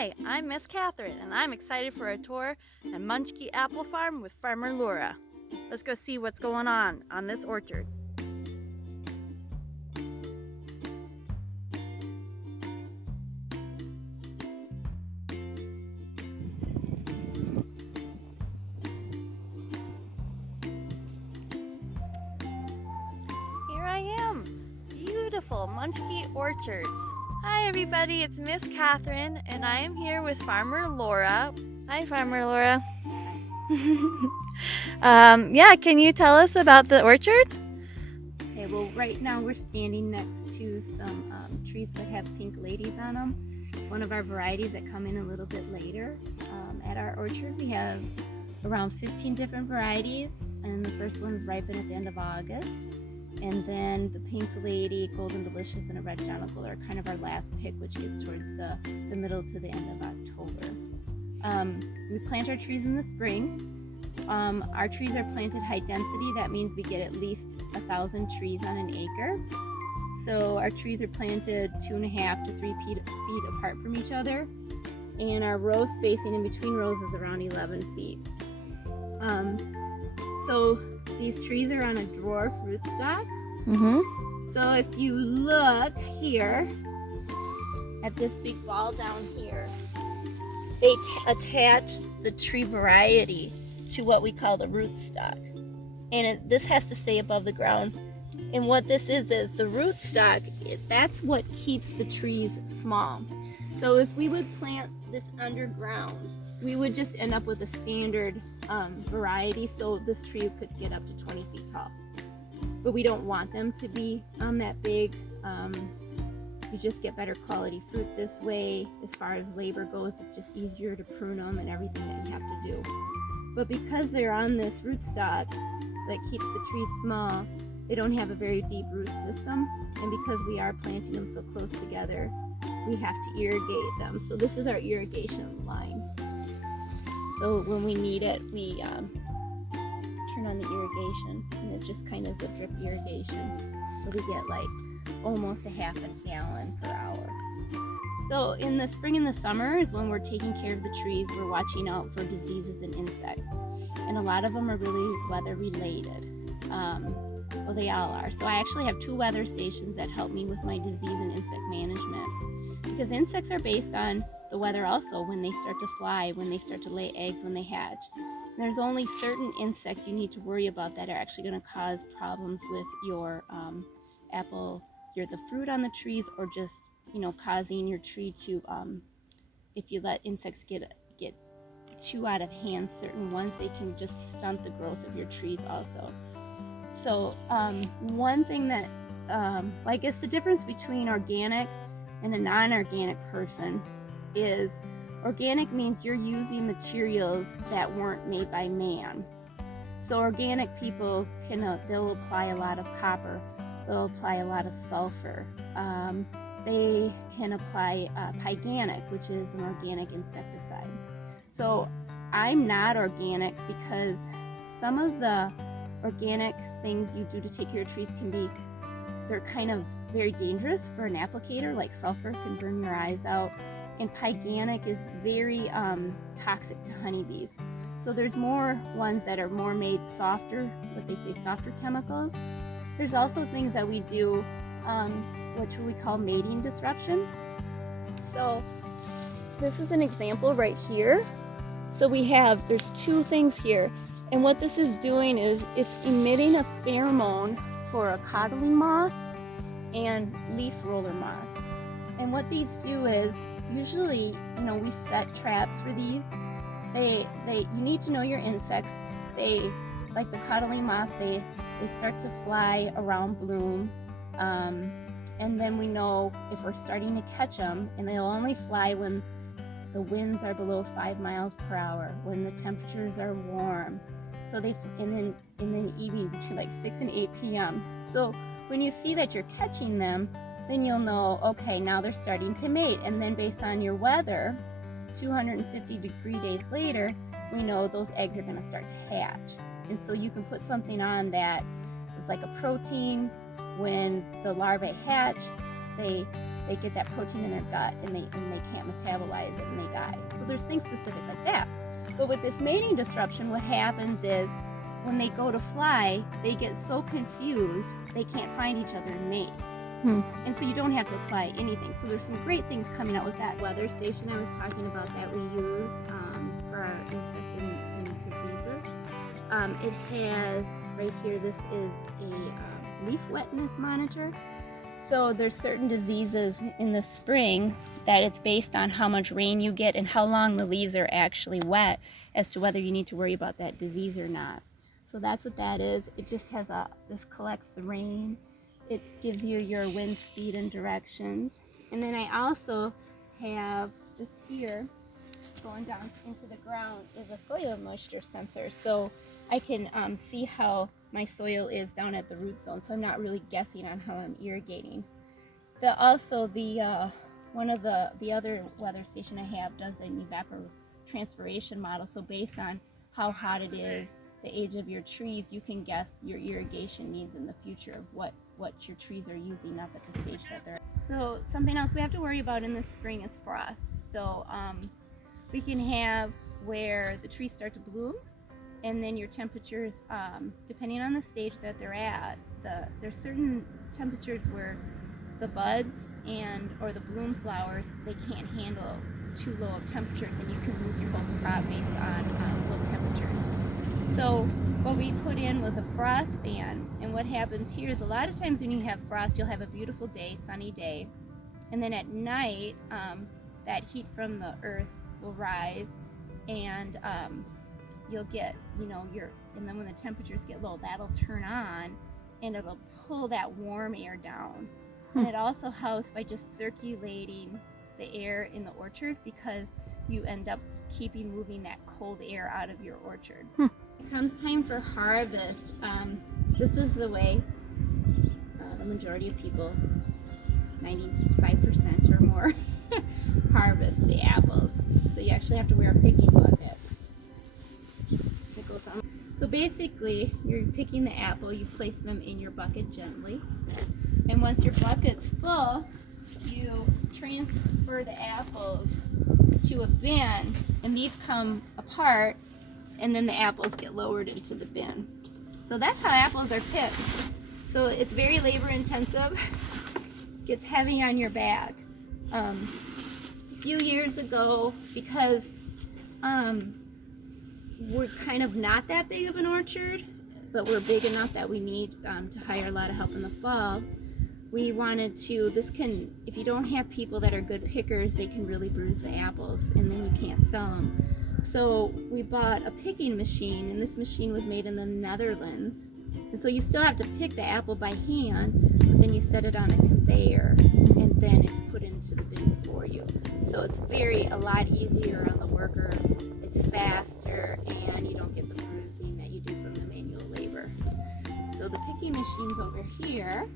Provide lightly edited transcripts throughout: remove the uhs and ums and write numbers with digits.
Hi, I'm Miss Catherine, and I'm excited for a tour at Munchkey Apple Farm with Farmer Laura. Let's go see what's going on this orchard. Here I am, beautiful Munchkey Orchards. Hi everybody, it's Miss Catherine, and I am here with Farmer Laura. Hi Farmer Laura. Yeah, can you tell us about the orchard? Okay, well right now we're standing next to some trees that have pink ladies on them. One of our varieties that come in a little bit later. At our orchard we have around 15 different varieties, and the first ones ripen at the end of August. And then the pink lady, golden delicious, and a red jonquil are kind of our last pick, which is towards the middle to the end of October. We plant our trees in the spring. Our trees are planted high density. That means we get at least 1,000 trees on an acre. So our trees are planted 2.5 to 3 feet apart from each other, and our row spacing in between rows is around 11 feet. So these trees are on a dwarf rootstock. So if you look here at this big ball down here, they attach the tree variety to what we call the rootstock, and this has to stay above the ground. And what this is the rootstock. That's what keeps the trees small. So if we would plant this underground, we would just end up with a standard variety, so this tree could get up to 20 feet tall. But we don't want them to be that big. You just get better quality fruit this way. As far as labor goes, it's just easier to prune them and everything that you have to do. But because they're on this rootstock that keeps the trees small, they don't have a very deep root system. And because we are planting them so close together, we have to irrigate them. So this is our irrigation line. So when we need it, we turn on the irrigation, and it's just kind of the drip irrigation. So we get like almost a half a gallon per hour. So in the spring and the summer is when we're taking care of the trees. We're watching out for diseases and insects. And a lot of them are really weather related. Well, they all are. So I actually have 2 weather stations that help me with my disease and insect management. Because insects are based on the weather also, when they start to fly, when they start to lay eggs, when they hatch. And there's only certain insects you need to worry about that are actually going to cause problems with your apple, the fruit on the trees, or just, causing your tree to, if you let insects get too out of hand, certain ones, they can just stunt the growth of your trees also. So one thing that, I guess the difference between organic and a non-organic person is organic means you're using materials that weren't made by man. So organic people they'll apply a lot of copper, they'll apply a lot of sulfur, they can apply pyganic, which is an organic insecticide. So I'm not organic because some of the organic things you do to take care of trees they're kind of very dangerous for an applicator. Like sulfur can burn your eyes out, and pyganic is very toxic to honeybees. So there's more ones that are more made softer, what they say, softer chemicals. There's also things that we do, which we call mating disruption. So this is an example right here. So there's 2 things here. And what this is doing is it's emitting a pheromone for a codling moth and leaf roller moth. And what these do is, usually, we set traps for these. You need to know your insects. Like the codling moth, they start to fly around bloom. And then we know if we're starting to catch them, and they'll only fly when the winds are below 5 miles per hour, when the temperatures are warm. So in the evening between like 6 and 8 p.m. So when you see that you're catching them, then you'll know, okay, now they're starting to mate. And then based on your weather, 250 degree days later, we know those eggs are going to start to hatch. And so you can put something on that is like a protein. When the larvae hatch, they get that protein in their gut and they can't metabolize it and they die. So there's things specific like that. But with this mating disruption, what happens is when they go to fly, they get so confused they can't find each other and mate. And so you don't have to apply anything. So there's some great things coming out with that weather station I was talking about that we use for our insect and diseases. It has right here, this is a leaf wetness monitor. So there's certain diseases in the spring that it's based on how much rain you get and how long the leaves are actually wet as to whether you need to worry about that disease or not. So that's what that is. It just has this collects the rain. It gives you your wind speed and directions. And then I also have this here going down into the ground is a soil moisture sensor. So I can see how my soil is down at the root zone. So I'm not really guessing on how I'm irrigating. One of the other weather station I have does an evapotranspiration model. So based on how hot it is, the age of your trees, you can guess your irrigation needs in the future of what your trees are using up at the stage that they're at. So something else we have to worry about in the spring is frost. So we can have where the trees start to bloom, and then your temperatures, depending on the stage that they're at, there's certain temperatures where the buds or the bloom flowers, they can't handle too low of temperatures, and you can lose your whole crop based on low temperatures. So what we put in was a frost ban, and what happens here is a lot of times when you have frost, you'll have a beautiful day, sunny day, and then at night that heat from the earth will rise, and you'll get, and then when the temperatures get low, that'll turn on and it'll pull that warm air down. And it also helps by just circulating the air in the orchard, because you end up moving that cold air out of your orchard. It comes time for harvest. This is the way the majority of people, 95% or more, harvest the apples. So you actually have to wear a picking bucket. It goes on. So basically, you're picking the apple, you place them in your bucket gently, and once your bucket's full, you transfer the apples to a bin, and these come apart, and then the apples get lowered into the bin. So that's how apples are picked. So it's very labor intensive, gets heavy on your back. A few years ago, because we're kind of not that big of an orchard, but we're big enough that we need to hire a lot of help in the fall, we wanted to, if you don't have people that are good pickers, they can really bruise the apples, and then you can't sell them. So we bought a picking machine, and this machine was made in the Netherlands. And so you still have to pick the apple by hand, but then you set it on a conveyor, and then it's put into the bin for you. So it's a lot easier on the worker, it's faster, and you don't get the bruising that you do from the manual labor. So the picking machine's over here.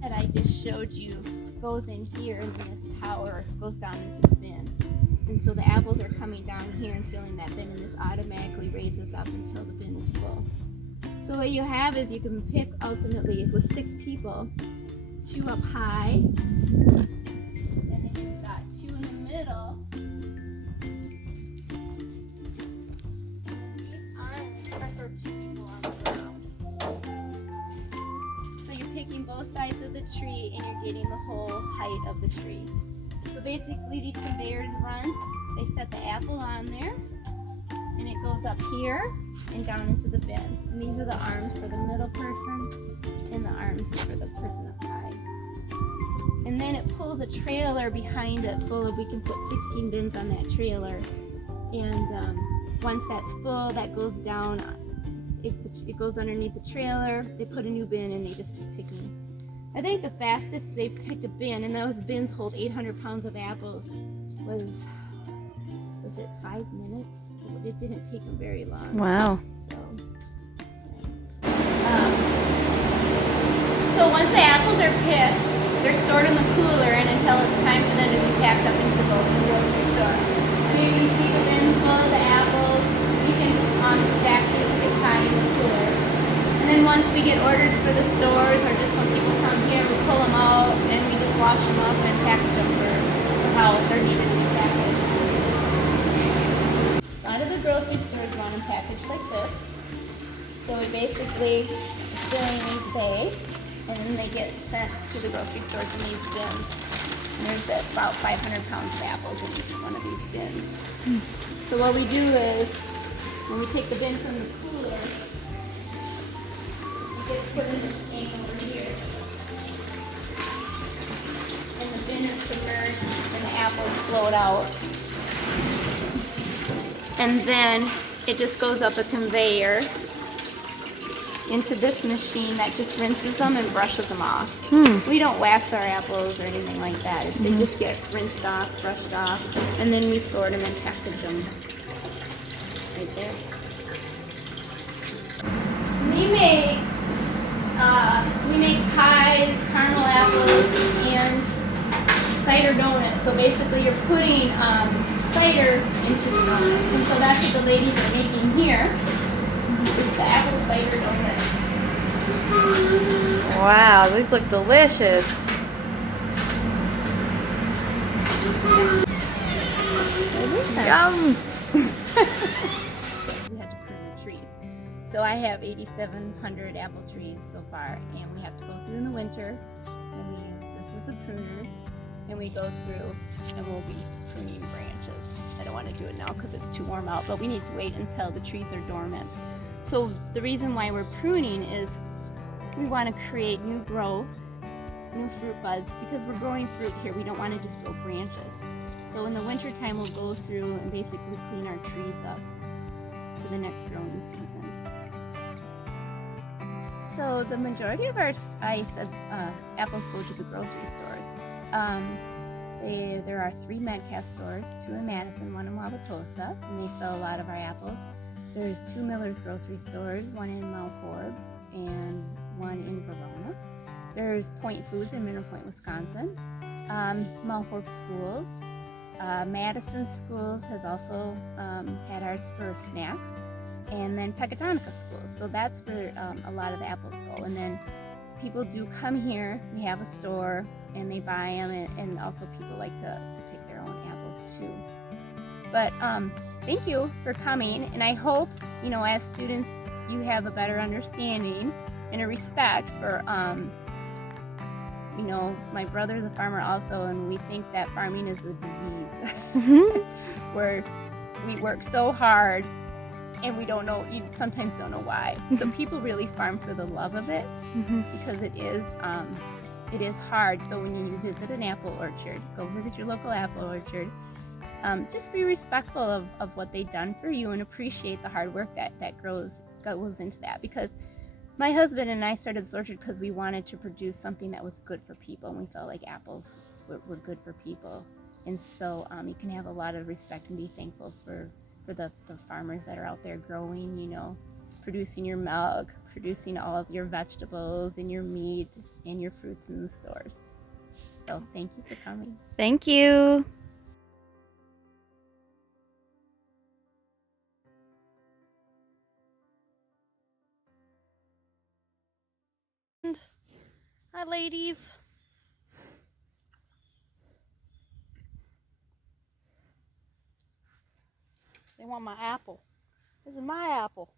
That I just showed you goes in here, and then this tower goes down into the bin. And so the apples are coming down here and filling that bin, and this automatically raises up until the bin is full. So what you have is you can pick ultimately with 6 people, 2 up high, and then you've got 2 in the middle. And these arms are for 2 people on the ground. So you're picking both sides of the tree, and you're getting the whole height of the tree. So basically these conveyors run, they set the apple on there, and it goes up here and down into the bin. And these are the arms for the middle person and the arms for the person up high. And then it pulls a trailer behind it full of, we can put 16 bins on that trailer. And once that's full, that goes down, it goes underneath the trailer, they put a new bin, and they just keep picking. I think the fastest they've picked a bin, and those bins hold 800 pounds of apples, was it 5 minutes? It didn't take them very long. Wow. So once the apples are picked, they're stored in the cooler, and until it's time for them to be packed up into the wash them up and package them for how they're needed to be packaged. A lot of the grocery stores run them packaged like this. So we basically fill in these bags, and then they get sent to the grocery stores in these bins. And there's about 500 pounds of apples in each one of these bins. So what we do is, when we take the bin from the cooler, we just put in this bin over here. And the bin is submerged and the apples float out. And then it just goes up a conveyor into this machine that just rinses them and brushes them off. We don't wax our apples or anything like that. They just get rinsed off, brushed off, and then we sort them and package them right there. We make pies, caramel apples, and cider donuts. So basically you're putting cider into the donuts. And so that's what the ladies are making here. It's the apple cider donut. Wow, these look delicious. Yum. We have to prune the trees. So I have 8,700 apple trees so far, and we have to go through in the winter, and we use this as a pruners, and we go through and we'll be pruning branches. I don't want to do it now because it's too warm out, but we need to wait until the trees are dormant. So the reason why we're pruning is we want to create new growth, new fruit buds, because we're growing fruit here. We don't want to just grow branches. So in the winter time, we'll go through and basically clean our trees up for the next growing season. So the majority of our apples go to the grocery stores. There are 3 Metcalf stores, 2 in Madison, 1 in Wauwatosa, and they sell a lot of our apples. There's 2 Miller's grocery stores, 1 in Mount Horeb and 1 in Verona. There's Point Foods in Minter Point, Wisconsin. Mount Horeb Schools. Madison Schools has also had ours for snacks. And then Pecatonica Schools. So that's where a lot of the apples go. And then people do come here. We have a store and they buy them. And also people like to pick their own apples too. But thank you for coming, and I hope, as students, you have a better understanding and a respect for, my brother's a farmer also, and we think that farming is a disease, where we work so hard, and we don't know, you sometimes don't know why. So people really farm for the love of it, because it is hard. So when you visit an apple orchard, go visit your local apple orchard. Just be respectful of what they've done for you and appreciate the hard work that goes into that. Because my husband and I started this orchard because we wanted to produce something that was good for people, and we felt like apples were good for people. And so you can have a lot of respect and be thankful for the farmers that are out there growing, producing your milk, producing all of your vegetables and your meat and your fruits in the stores. So thank you for coming. Thank you. Hi, ladies. They want my apple. This is my apple.